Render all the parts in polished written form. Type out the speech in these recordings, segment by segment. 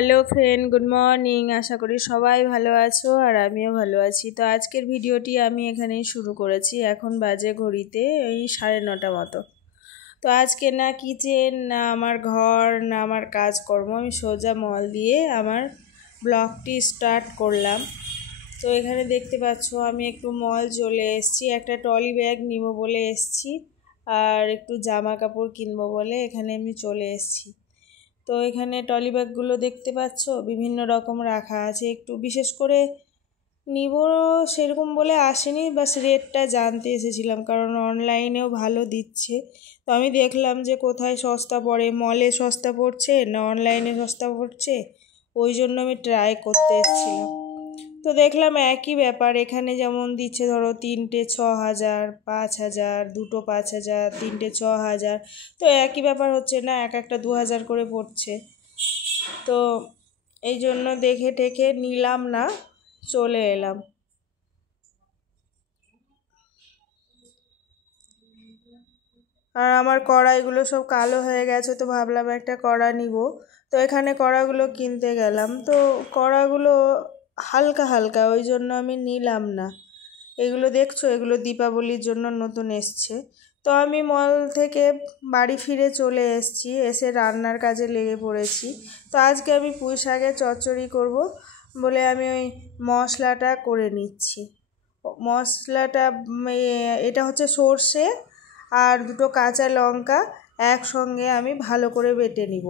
Hello friend, good morning. আশা করি সবাই ভালো আছো আর আমিও ভালো আছি। তো আজকের ভিডিওটি আমি এখানেই শুরু করেছি। এখন বাজে ঘড়িতে এই 9:30 মতো। তো আজকে না কিচেন, না আমার ঘর, না আমার কাজকর্ম, আমি সোজা মল দিয়ে আমার ব্লগটি স্টার্ট করলাম। তো এখানে দেখতে পাচ্ছ আমি একটু মল চলে এসেছি, একটা ট্রলি ব্যাগ নিব বলে এসেছি আর একটু জামা কাপড় কিনবো বলে এখানে আমি চলে এসেছি। তো এখানে ট্রলি ব্যাগগুলো দেখতে পাচ্ছ বিভিন্ন রকম রাখা আছে। একটু বিশেষ করে নিব সেরকম বলে আসেনি, বাস রেটটা জানতে এসেছিলাম কারণ অনলাইনেও ভালো দিচ্ছে। তো আমি দেখলাম যে কোথায় সস্তা পড়ে, মলে সস্তা পড়ছে না অনলাইনে সস্তা পড়ছে, ওই জন্য আমি ট্রাই করতে এসেছিলাম। তো দেখলাম একই ব্যাপার, এখানে যেমন দিচ্ছে ধরো 3টে 6,000, 5,000, 2টো 5,000, 3টে 6,000। তো একই ব্যাপার হচ্ছে না, একটা 2,000 করে পড়ছে। তো এই জন্য দেখে টেখে নিলাম না, চলে এলাম। আর আমার কড়াইগুলো সব কালো হয়ে গেছে, তো ভাবলাম একটা কড়া নিব। তো এখানে কড়াগুলো কিনতে গেলাম, তো কড়াগুলো হালকা হালকা, ওই জন্য আমি নিলাম না। এগুলো দেখছো, এগুলো দীপাবলির জন্য নতুন এসছে। তো আমি মল থেকে বাড়ি ফিরে চলে এসেছি, এসে রান্নার কাজে লেগে পড়েছি। তো আজকে আমি পুঁই শাকের চচ্চড়ি করব বলে আমি ওই মশলাটা করে নিচ্ছি। মশলাটা এটা হচ্ছে সর্ষে আর 2টো কাঁচা লঙ্কা একসঙ্গে আমি ভালো করে বেটে নিব।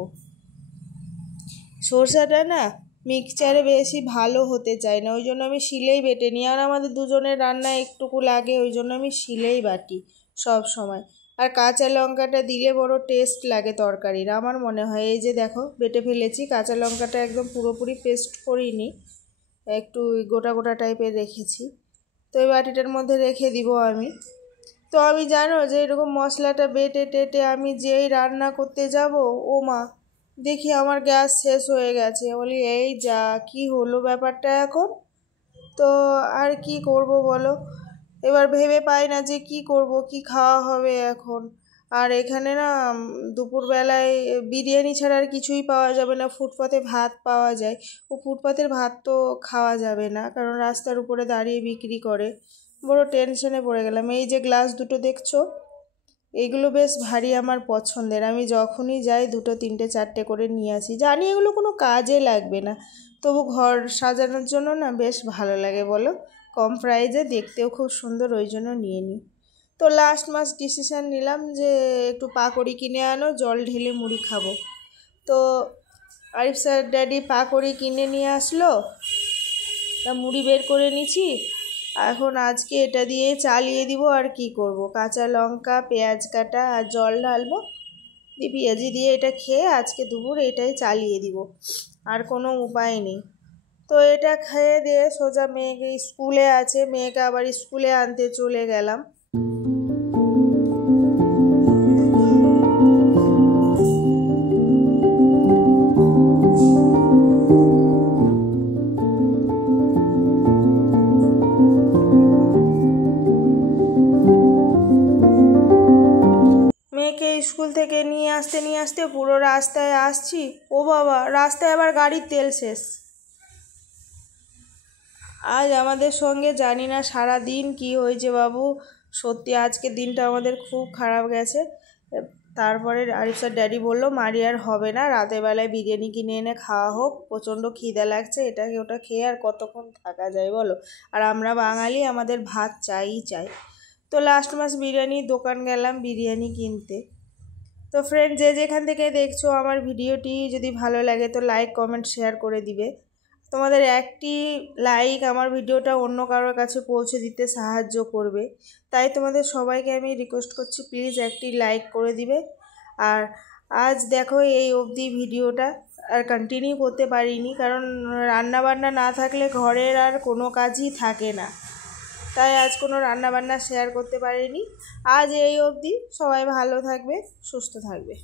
সরষাটা না মিক্সচারে বেশি ভালো হতে চায় না, ওই জন্য আমি শিলেই বেটে নিই। আর আমাদের দুজনের রান্না একটুকু লাগে, ওই জন্য আমি শিলেই বাটি সব সময়। আর কাঁচা লঙ্কাটা দিলে বড় টেস্ট লাগে তরকারির, আমার মনে হয়। এই যে দেখো বেটে ফেলেছি, কাঁচা লঙ্কাটা একদম পুরোপুরি পেস্ট করিনি, একটু গোটা গোটা টাইপের রেখেছি। তো এই বাটিটার মধ্যে রেখে দিব আমি। তো আমি জানো যে এরকম মশলাটা বেটে টেটে আমি যেই রান্না করতে যাব, ও মা দেখি আমার গ্যাস শেষ হয়ে গেছে। বলি এই যা, কি হলো ব্যাপারটা এখন। তো আর কি করব বলো, এবার ভেবে পাই না যে কি করব, কি খাওয়া হবে এখন। আর এখানে না দুপুরবেলায় বিরিয়ানি ছাড়া আর কিছুই পাওয়া যাবে না, ফুটপাতে ভাত পাওয়া যায়। ও ফুটপাতের ভাত তো খাওয়া যাবে না, কারণ রাস্তার উপরে দাঁড়িয়ে বিক্রি করে। বড় টেনশনে পড়ে গেলাম। এই যে গ্লাস দুটো দেখছো, এগুলো বেশ ভারী আমার পছন্দের। আমি যখনই যাই 2টো 3টে 4টে করে নিয়ে আসি। জানি এগুলো কোনো কাজে লাগবে না, তবু ঘর সাজানোর জন্য না বেশ ভালো লাগে বলো। কম প্রাইজে, দেখতেও খুব সুন্দর, ওই জন্য নিয়ে নিই। তো লাস্ট মাস ডিসিশান নিলাম যে একটু পাকড়ি কিনে আনো, জল ঢেলে মুড়ি খাবো। তো আরিফ স্যার ড্যাডি পাকড়ি কিনে নিয়ে আসলো, তা মুড়ি বের করে নিচ্ছি। এখন আজকে এটা দিয়ে চালিয়ে দিব। আর কি করব, কাঁচা লঙ্কা পেঁয়াজ কাটা আর জল ঢালবো, দিয়ে পেঁয়াজি দিয়ে এটা খেয়ে আজকে দুপুর এটাই চালিয়ে দিব, আর কোনো উপায় নেই। তো এটা খেয়ে দিয়ে সোজা মেয়েকে স্কুলে আছে, মেয়েকে আবার স্কুলে আনতে চলে গেলাম। মেয়েকে স্কুল থেকে নিয়ে আসতে পুরো রাস্তায় আসছি, ও বাবা রাস্তায় আবার গাড়ির তেল শেষ। আজ আমাদের সঙ্গে জানি না সারা দিন কি হয়েছে বাবু, সত্যি আজকে দিনটা আমাদের খুব খারাপ গেছে। তারপরে আরিফ স্যার ড্যাডি বললো মারি আর হবে না, রাতের বেলায় বিরিয়ানি কিনে এনে খাওয়া হোক, প্রচণ্ড খিদে লাগছে, এটাকে ওটা খেয়ে আর কতক্ষণ থাকা যায় বলো। আর আমরা বাঙালি, আমাদের ভাত চাই। তো লাস্ট মাস বিরিয়ানির দোকান গেলাম বিরিয়ানি কিনতে। তো ফ্রেন্ড, যে যেখান থেকে দেখছো আমার ভিডিওটি, যদি ভালো লাগে তো লাইক কমেন্ট শেয়ার করে দিবে। তোমাদের একটি লাইক আমার ভিডিওটা অন্য কারোর কাছে পৌঁছে দিতে সাহায্য করবে, তাই তোমাদের সবাইকে আমি রিকোয়েস্ট করছি প্লিজ একটি লাইক করে দিবে। আর আজ দেখো এই অবধি ভিডিওটা আর কন্টিনিউ করতে পারিনি, কারণ রান্নাবান্না না থাকলে ঘরের আর কোনো কাজই থাকে না, তাই আজ কোনো রান্নাবান্না শেয়ার করতে পারিনি। আজ এই অবধি, সবাই ভালো থাকবে, সুস্থ থাকবে।